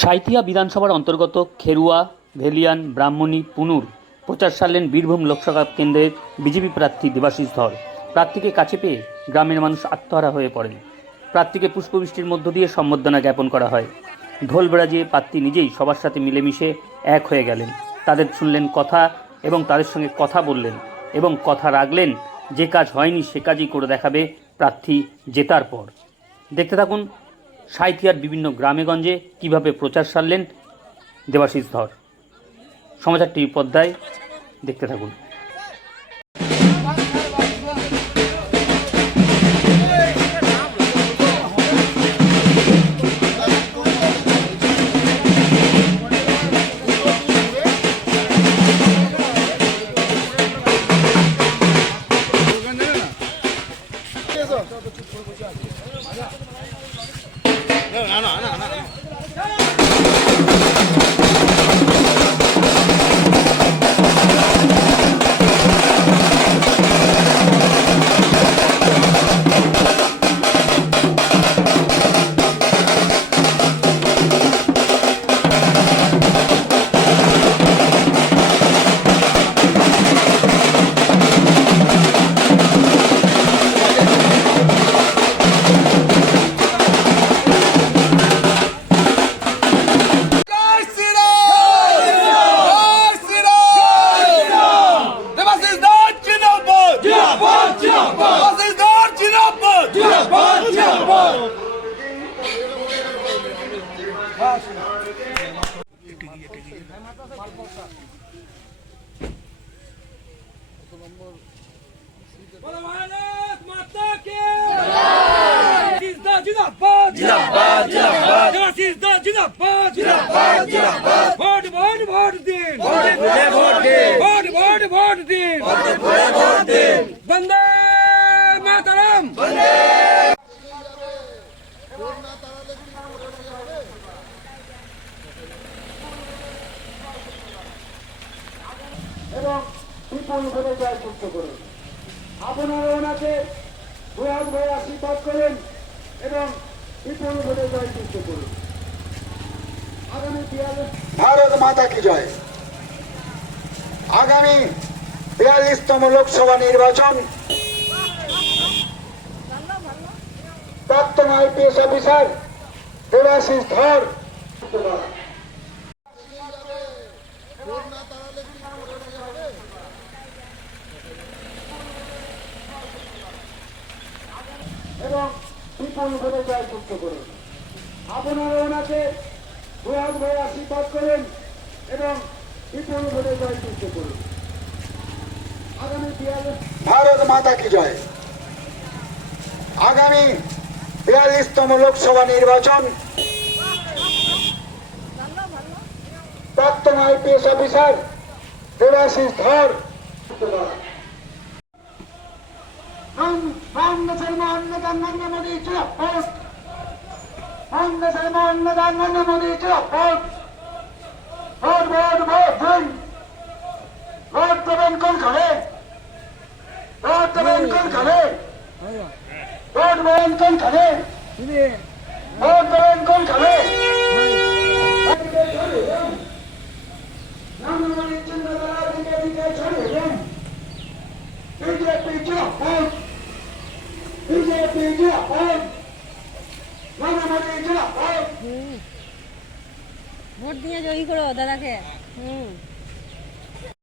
সাঁইথিয়া বিধানসভার অন্তর্গত খেরুয়া, ভেলিয়ান, ব্রাহ্মণী, পুনুর প্রচার সারলেন বীরভূম লোকসভা কেন্দ্রের বিজেপি প্রার্থী দেবাশিস ধর। প্রার্থীকে কাছে পেয়ে গ্রামের মানুষ আত্মহারা হয়ে পড়েন। প্রার্থীকে পুষ্পবৃষ্টির মধ্য দিয়ে সম্বর্ধনা জ্ঞাপন করা হয়। ঢোল বেড়াজিয়ে প্রার্থী নিজেই সবার সাথে মিলেমিশে এক হয়ে গেলেন। তাদের শুনলেন কথা এবং তাদের সঙ্গে কথা বললেন এবং কথা রাখলেন, যে কাজ হয়নি সে কাজই করে দেখাবে প্রার্থী জেতার পর। দেখতে থাকুন সাঁইথিয়ার বিভিন্ন গ্রামেগঞ্জে কীভাবে প্রচার সারলেন দেবাশিস ধর। সমাচার টিভি পর্দায় দেখতে থাকুন। জয় ভোট ভোট ভোট দিন। ভোট ভোট ভোট দিন। বিপুল ভোটে জয়যুক্ত করুন। আপনারা ওনাকে ভূয়াজ ভয়ে আশীর্বাদ করেন এবং বিপুল ভোটে জয়যুক্ত করুন। ভারত মাতা কি জয়? আগামী বিয়াল্লিশতম লোকসভা নির্বাচন প্রাক্তন আইপিএস অফিসার দেবাশিস ধর। এবং বিপুল ভোটে জয়যুক্ত করুন। আপনারা ওনাকে ভূয়াজ ভয়ে আশীর্বাদ করেন এবং বিপুল ভোটে জয়যুক্ত করুন। ভারত মাতা কি জয়? আগামী বিয়াল্লিশতম লোকসভা নির্বাচন প্রাক্তন আইপিএস অফিসার দেবাশিস ধর। বাংলাদেশের মহান্নদান নরেন্দ্র মোদী জিন্দাবাদ বাংলাদেশের মহান্নদান নরেন্দ্র মোদী জিন্দাবাদ ভোট ভোট ভোট দিন ভোট দেবেন কোন খাবে। ভোট দেবেন কোন খাবে। ভোট দেবেন কোন খাবে। ভোট দেবেন কোন খাবে। নরেন্দ্র চিন্তাধারা দিকে দিকে ছড়িয়ে দেন। বিজেপি জিন্দাবাদ বিজেপি জিন্দাবাদ নরেন্দ্র মোদী জিন্দাবাদ ভোট দিয়ে জয়ী করো দাদাকে হুম